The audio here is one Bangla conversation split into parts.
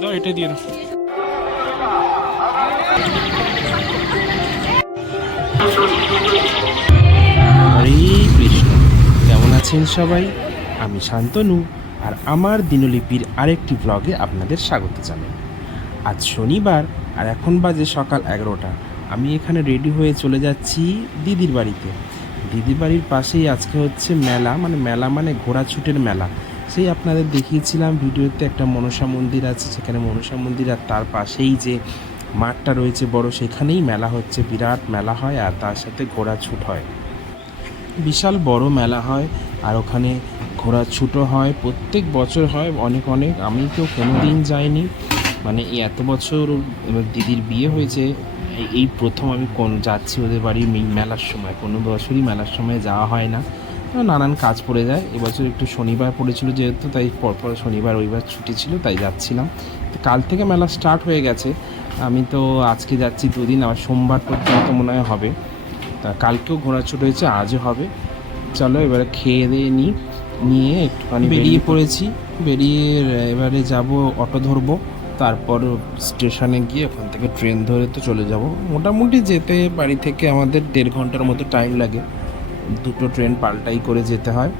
দাও এটা দিয়ে দাও। হরে কৃষ্ণ, কেমন আছেন সবাই? আমি শান্তনু, আর আমার দিনলিপির আরেকটি ব্লগে আপনাদের স্বাগত জানাই। আজ শনিবার, আর এখন বাজে সকাল 11টা। আমি এখানে রেডি হয়ে চলে যাচ্ছি দিদির বাড়িতে। দিদির বাড়ির পাশেই আজকে হচ্ছে মেলা, মেলা মানে ঘোড়াছুটের মেলা। সেই আপনাদের দেখিয়েছিলাম ভিডিওতে, একটা মনসা মন্দির আছে, সেখানে মনসা মন্দির, আর তার পাশেই যে মাঠটা রয়েছে বড়, সেখানেই মেলা হচ্ছে। বিরাট মেলা হয়, আর তার সাথে ঘোড়াছুট হয়। বিশাল বড় মেলা হয়, আর ওখানে ঘোড়া ছুটো হয়, প্রত্যেক বছর হয় অনেক অনেক। আমি তো কোনো দিন যাইনি, এই এত বছর এবার দিদির বিয়ে হয়েছে, এই প্রথম আমি যাচ্ছি ওদের বাড়ি মেলার সময়। কোনো বছরই মেলার সময় যাওয়া হয় না, নানান কাজ পড়ে যায়। এবছর একটু শনিবার পড়েছিল যেহেতু, তাই পরপর শনিবার রবিবার ছুটি ছিল, তাই যাচ্ছিলাম। তো কাল থেকে মেলা স্টার্ট হয়ে গেছে। আমি তো আজকে যাচ্ছি দুদিন, আবার সোমবার পর্যন্ত মনে হয় হবে। তা কালকেও ঘোরাছুট হয়েছে, আজও হবে। চলো এবারে খেয়ে দিয়ে নিয়ে একটুখানি বেরিয়ে পড়েছি। বেরিয়ে এবারে যাব, অটো ধরবো, তারপর স্টেশনে গিয়ে ওখান থেকে ট্রেন ধরে তো চলে যাব। মোটামুটি যেতে বাড়ি থেকে আমাদের 1.5 ঘন্টার মতো টাইম লাগে। দুটো ট্রেন পাল্টাই করে যেতে হয়,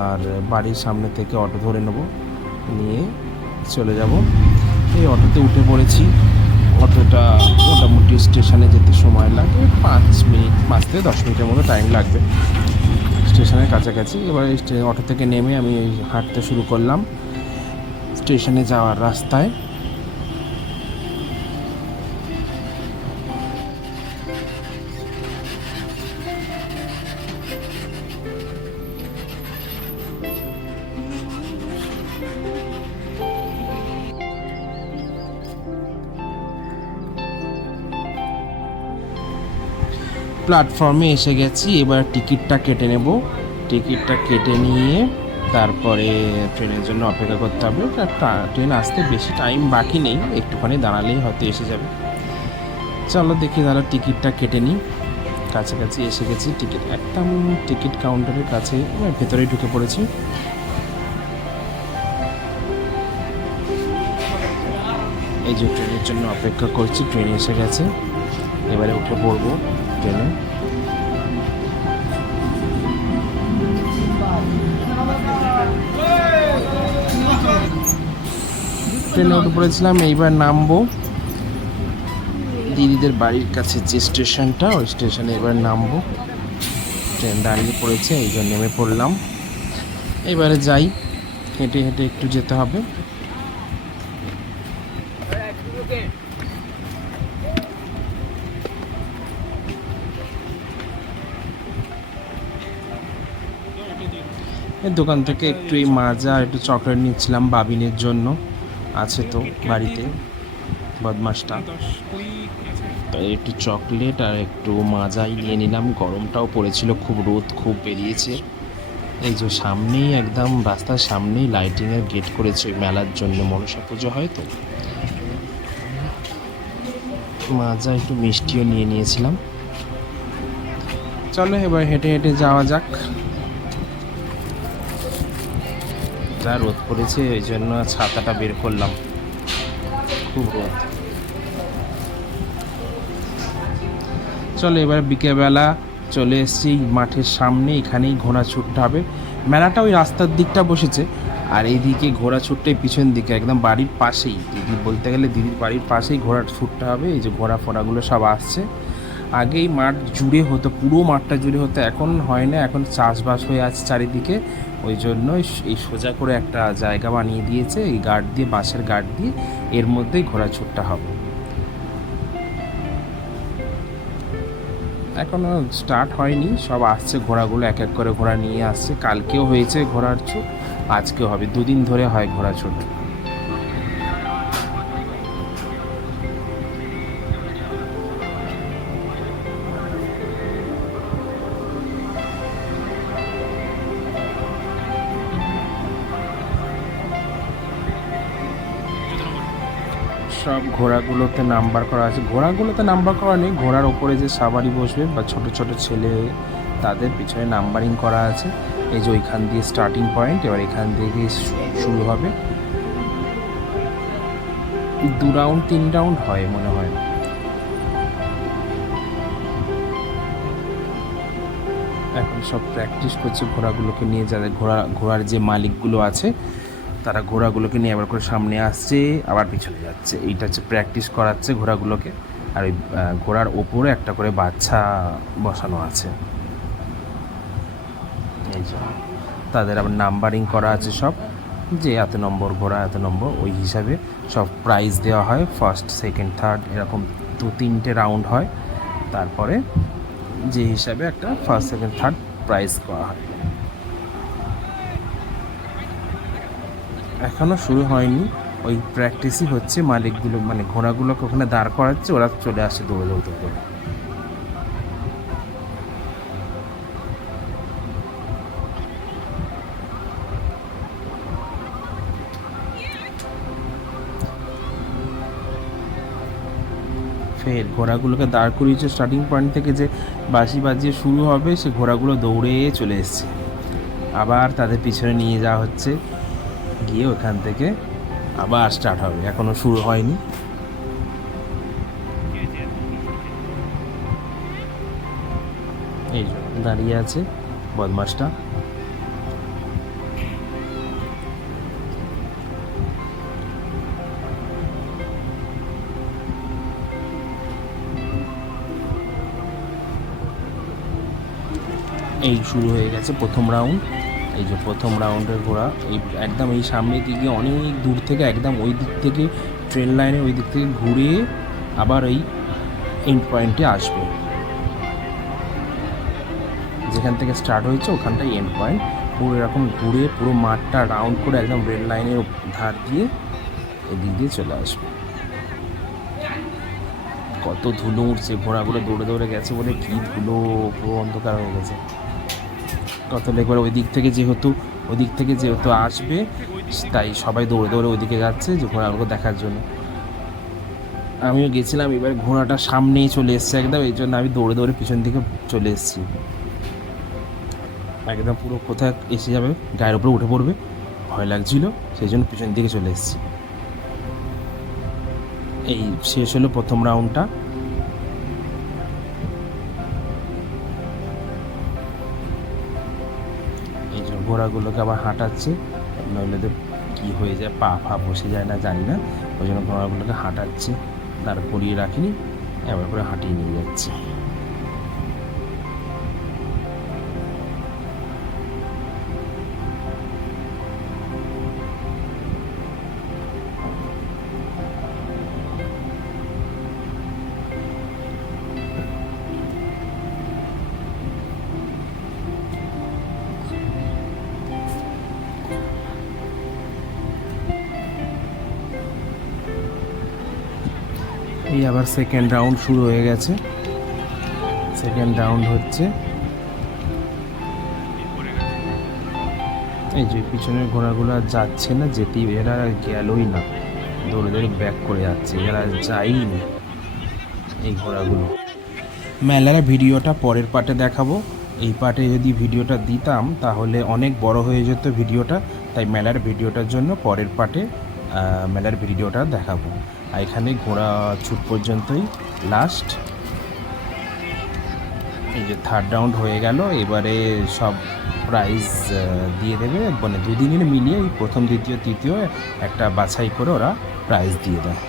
আর বাড়ির সামনে থেকে অটো ধরে নেব, নিয়ে চলে যাব। এই অটোতে উঠে পড়েছি। অটোটা মোটামুটি স্টেশনে যেতে সময় লাগে 5 থেকে 10 মিনিটের মতো টাইম লাগবে স্টেশনের কাছাকাছি। এবার অটো থেকে নেমে আমি হাঁটতে শুরু করলাম স্টেশনে যাওয়ার রাস্তায়। প্ল্যাটফর্মে এসে গেছি, এবার টিকিটটা কেটে নেব। টিকিটটা কেটে নিয়ে তারপরে ট্রেনের জন্য অপেক্ষা করতে হবে। ট্রেন আসতে বেশি টাইম বাকি নেই, একটুখানি দাঁড়ালেই হয়তো এসে যাবে। চলো দেখি দাঁড়া, টিকিটটা কেটে নিই। কাছাকাছি এসে গেছি, একদম টিকিট কাউন্টারের কাছে, ভেতরেই ঢুকে পড়েছি। এই যে ট্রেনের জন্য অপেক্ষা করছি, ট্রেন এসে গেছে, এবারে উঠে পড়বো ট্রেনে। ট্রেনে উঠে পড়েছিলাম, এইবার নামবো দিদিদের বাড়ির কাছে যে স্টেশনটা, ওই স্টেশনে এবার নামবো। ট্রেন দাঁড়িয়ে পড়েছে, এই জন্য নেমে পড়লাম। এবারে যাই, হেঁটে হেঁটে একটু যেতে হবে। এই দোকান থেকে একটু এই মাজা আর একটু চকলেট নিচ্ছিলাম বাবিনের জন্য, আছে তো বাড়িতে বদমাসটা। তাই একটু চকলেট আর একটু মাজাই নিয়ে নিলাম। গরমটাও পড়েছিল, খুব রোদ খুব বেরিয়েছে। এই যে সামনেই, একদম রাস্তার সামনেই লাইটিংয়ের গেট করেছে ওই মেলার জন্য, মনসা পুজো হয় তো। মাজা একটু মিষ্টিও নিয়ে নিয়েছিলাম। চলো এবার হেঁটে হেঁটে যাওয়া যাক। যা রোদ পড়েছে, ওই জন্য ছাতাটা বের করলাম, খুব রোদ। চলো এবার বিকেলবেলা চলে এসেছি মাঠের সামনে, এখানেই ঘোড়া ছুটতে হবে। মেলাটা ওই রাস্তার দিকটা বসেছে, আর এইদিকে ঘোড়া ছুটটাই পিছন দিকে, একদম বাড়ির পাশেই। দিদি বলতে গেলে দিদির বাড়ির পাশেই ঘোড়া ছুটতে হবে। এই যে ঘোড়া ফোড়াগুলো সব আসছে। আগেই মাঠ জুড়ে হতো, পুরো মাঠটা জুড়ে হতো, এখন হয় না, এখন চাষবাস হয়ে আছে চারিদিকে। ওই জন্য এই সোজা করে একটা জায়গা বানিয়ে দিয়েছে, এই গার্ড দিয়ে, বাঁশের গার্ড দিয়ে, এর মধ্যেই ঘোড়া ছুটটা হবে। এখনও স্টার্ট হয়নি, সব আসছে ঘোড়াগুলো, এক এক করে ঘোড়া নিয়ে আসছে। কালকেও হয়েছে ঘোড়ার ছুট, আজকেও হবে, 2 দিন ধরে হয় ঘোড়া ছুট। সব ঘোড়াগুলোতে নাম্বার করা আছে। ঘোড়াগুলোতে নাম্বার করা নেই, ঘোড়ার ওপরে যে সাবারি বসবে বা ছোট ছোট ছেলে, তাদের পিছনে নাম্বারিং করা আছে। এই যে ওইখান দিয়ে স্টার্টিং পয়েন্ট, এবার এখান থেকে শুরু হবে। 2 রাউন্ড 3 রাউন্ড হয় মনে হয়। এখন সব প্র্যাকটিস করছে ঘোড়াগুলোকে নিয়ে, যাদের ঘোড়ার যে মালিকগুলো আছে তারা ঘোড়াগুলোকে নিয়ে আবার করে সামনে আসছে, আবার পিছনে যাচ্ছে। এইটা হচ্ছে প্র্যাকটিস করাচ্ছে ঘোড়াগুলোকে। আর ওই ঘোড়ার ওপরে একটা করে বাচ্চা বসানো আছে। এই যে তাদের আবার নাম্বারিং করা আছে সব, যে এত নম্বর ঘোড়া এত নম্বর, ওই হিসাবে সব প্রাইজ দেওয়া হয়। ফার্স্ট সেকেন্ড থার্ড এরকম 2-3টে রাউন্ড হয়, তারপরে যে হিসাবে একটা ফার্স্ট সেকেন্ড থার্ড প্রাইজ করা হয়। এখনও শুরু হয়নি, ওই প্র্যাকটিসই হচ্ছে। মালিকগুলো মানে ঘোড়াগুলোকে ওখানে দাঁড় করাচ্ছে, ওরা চলে আসছে দৌড়ে দৌড়ে করে। ফের ঘোড়াগুলোকে দাঁড় করিয়েছে স্টার্টিং পয়েন্ট থেকে, যে বাঁশি বাজিয়ে শুরু হবে, সে ঘোড়াগুলো দৌড়ে চলে এসছে। আবার তাদের পিছনে নিয়ে যাওয়া হচ্ছে, গিয়ে ওখান থেকে আবার স্টার্ট হবে। এখনও শুরু হয়নি। এই জন্য দাঁড়িয়ে আছে বদমাসটা। এই শুরু হয়ে গেছে প্রথম রাউন্ড। এই যে প্রথম রাউন্ডের ঘোড়া এই একদম এই সামনের দিকে অনেক দূর থেকে, একদম ওই দিক থেকে ট্রেন লাইনের ওই দিক থেকে ঘুরে আবার এই এন্ড পয়েন্টে আসবে। যেখান থেকে স্টার্ট হয়েছে ওখানটাই এন্ড পয়েন্ট। পুরো এরকম ঘুরে পুরো মাঠটা রাউন্ড করে একদম রেল লাইনের ধার দিয়ে এদিক দিয়ে চলে আসবে। কত ধুলো উঠছে, ঘোড়াগুলো দৌড়ে দৌড়ে গেছে বলে কি ধুলো, পুরো অন্ধকার হয়ে গেছে। কত একবার ওই দিক থেকে যেহেতু আসবে, তাই সবাই দৌড়ে দৌড়ে ওইদিকে যাচ্ছে যে ঘোড়াগুলো দেখার জন্য। আমিও গেছিলাম, এবার ঘোড়াটা সামনেই চলে এসছে একদম, এই জন্য আমি দৌড়ে দৌড়ে পিছন দিকে চলে এসেছি। একদম পুরো কোথায় এসে যাবে, গায়ের উপরে উঠে পড়বে, ভয় লাগছিল, সেই জন্য পিছন দিকে চলে এসেছি। এই শেষ হলো প্রথম রাউন্ডটা। এই যে ঘোড়াগুলোকে আবার হাঁটাচ্ছে, নইলে তো কী হয়ে যায়, পা ফা বসে যায় না জানি না, ওই জন্য ঘোড়াগুলোকে হাঁটাচ্ছে, দাঁড় করিয়ে রাখিনি, এবার করে হাঁটিয়ে নিয়ে যাচ্ছে। এই আবার সেকেন্ড রাউন্ড শুরু হয়ে গেছে। সেকেন্ড রাউন্ড হচ্ছে, এই যে পিছনের ঘোড়াগুলো যাচ্ছে না, যেতেই এরা গেলই না, দৌড়ে দৌড়ে ব্যাক করে যাচ্ছে, এরা যায়নি এই ঘোড়াগুলো। মেলার ভিডিওটা পরের পার্টে দেখাবো। এই পার্টে যদি ভিডিওটা দিতাম তাহলে অনেক বড় হয়ে যেত ভিডিওটা, তাই মেলার ভিডিওটার জন্য পরের পার্টে মেলার ভিডিওটা দেখাবো। আর এখানে ঘোড়া ছুট পর্যন্তই লাস্ট। এই যে থার্ড রাউন্ড হয়ে গেল, এবারে সব প্রাইজ দিয়ে দেবে, মানে দুদিনের মিলিয়ে প্রথম দ্বিতীয় তৃতীয় একটা বাছাই করে ওরা প্রাইজ দিয়ে দেয়।